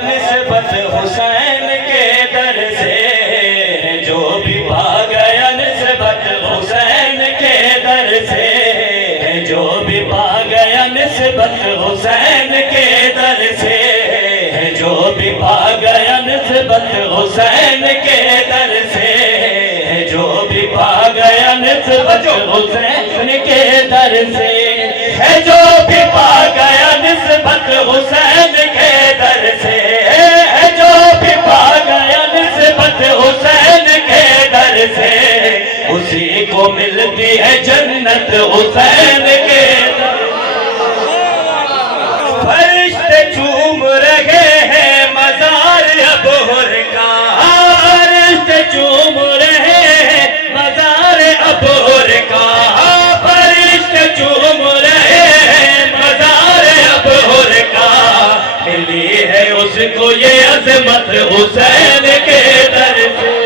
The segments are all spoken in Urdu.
نسبت حسین کے در سے جو بھی پا گیا نسبت حسین کے در سے جو بھی پا گیا نسبت حسین کے در سے جو بھی پا گیا نسبت حسین کے در سے جو بھی پا گیا نسبت حسین کے در سے جو بھی پا گیا نسبت حسین کے در سے جو بھی پا گیا نسبت حسین کے در سے اسی کو ملتی ہے جنت حسین کے در فرشتے چوم رہے ہیں مزار ابہر کا فرشتے چوم رہے ہیں مزار ابہر کا فرشتے چوم رہے ہیں مزار ابہر کا ملی ہے اس کو یہ عظمت حسین کے در سے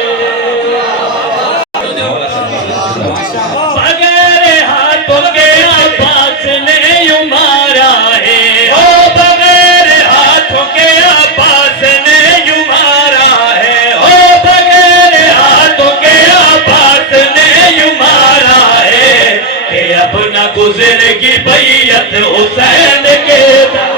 بغیر ہاتھوں کے عباس نے یوں مارا ہے بغیر ہاتھوں کے عباس نے یوں مارا ہے بغیر ہاتھوں کے عباس نے یوں مارا ہے کہ اب نہ گزرے گی بیعت حسین کے در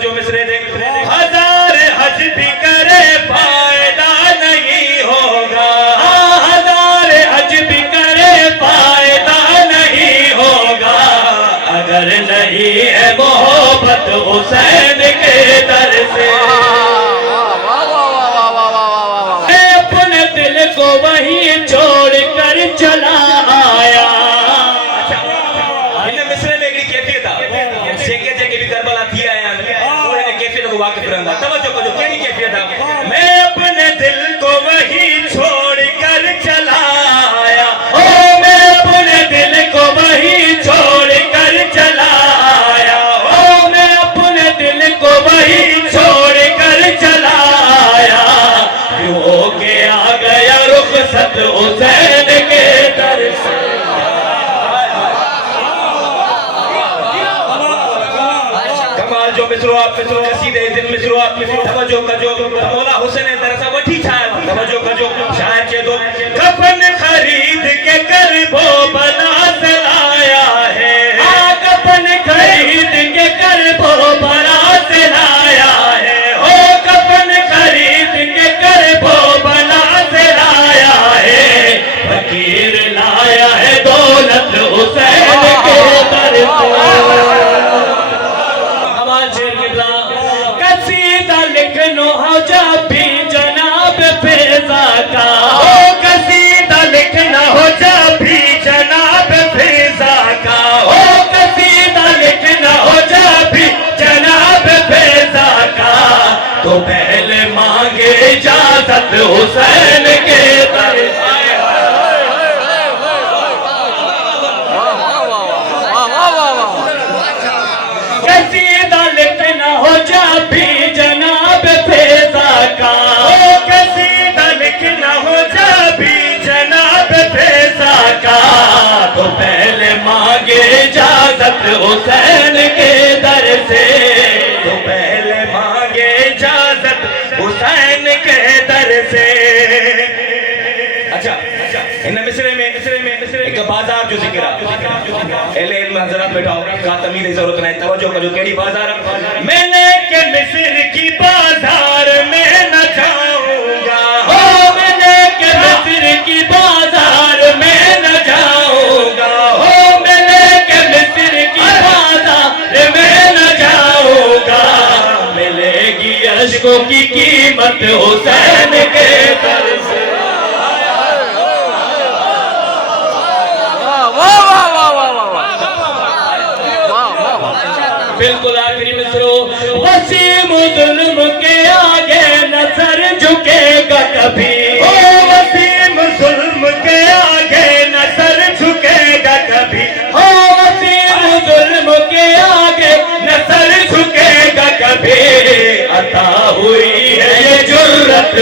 جو مصرے دیکھ ہزار حج بھی کرے فائدہ نہیں ہوگا ہزار حج بھی کرے فائدہ نہیں ہوگا اگر نہیں ہے محبت حسین کے در سے اپنے دل کو وہیں چھوڑ کر چلا آیا مصرے میں ایک کیفیت شیکے جے کے بھی کربلا تھی آیا واقف رہنگا توجہ کو جو کیڑی کیفیت ہے میں اپنے دل کو وہی چھوڑ کر چلا آیا میں اپنے دل کو وہی چھوڑ کر چلا آیا میں اپنے دل کو وہی چھوڑ کر چلا آیا یوں ہو کے آ گیا رخصت حسین کے در سے جو مصروعات قصیدے دل مصروعات توجہ کا جو مولا حسین درسا وٹھی چھایا توجہ کا جو شاعر کے دو کفن خرید کے کربو بلا سے لایا ہے کفن خرید کے کربو بلا سے لایا ہے کفن خرید کے کربو بلا سے لایا ہے فقیر لایا ہے دولت حسین کے در سے جب بھی جناب فیضا کا قصیدہ لکھنا ہو جب بھی جناب فیضا کا قصیدہ لکھنا ہو جب بھی جناب فیضا کا تو پہلے مانگے اجازت حسین کے در سے قصیدہ لکھنا ہو جب بھی جناب فیضا کا قصیدہ لکھنا ہو جب بھی جناب فیضا کا تو پہلے مانگے اجازت حسین کے در سے تو پہلے مانگے اجازت حسین کے در سے اچھا ان مصرے میں ایک بازار جو ذکر ہے اہل علم حضرات بیٹھاؤ خاتمی کی ضرورت نہیں توجہ کرو کیڑی بازار میں نے کہ مصر کی بازار میں نہ جاؤں گا میں نے کہ مصر کی بازار میں نہ جاؤں گا میں نے کہ مصر کی بازار میں نہ جاؤں گا ملے گی اشکوں کی قیمت حسین کے در سے بالکل آخری مصرو وسیم ظلم کے آگے نظر جھکے گا کبھی وسیم ظلم کے آگے نظر جھکے گا کبھی وسیم ظلم کے آگے نظر جھکے گا کبھی عطا ہوئی ہے یہ جرت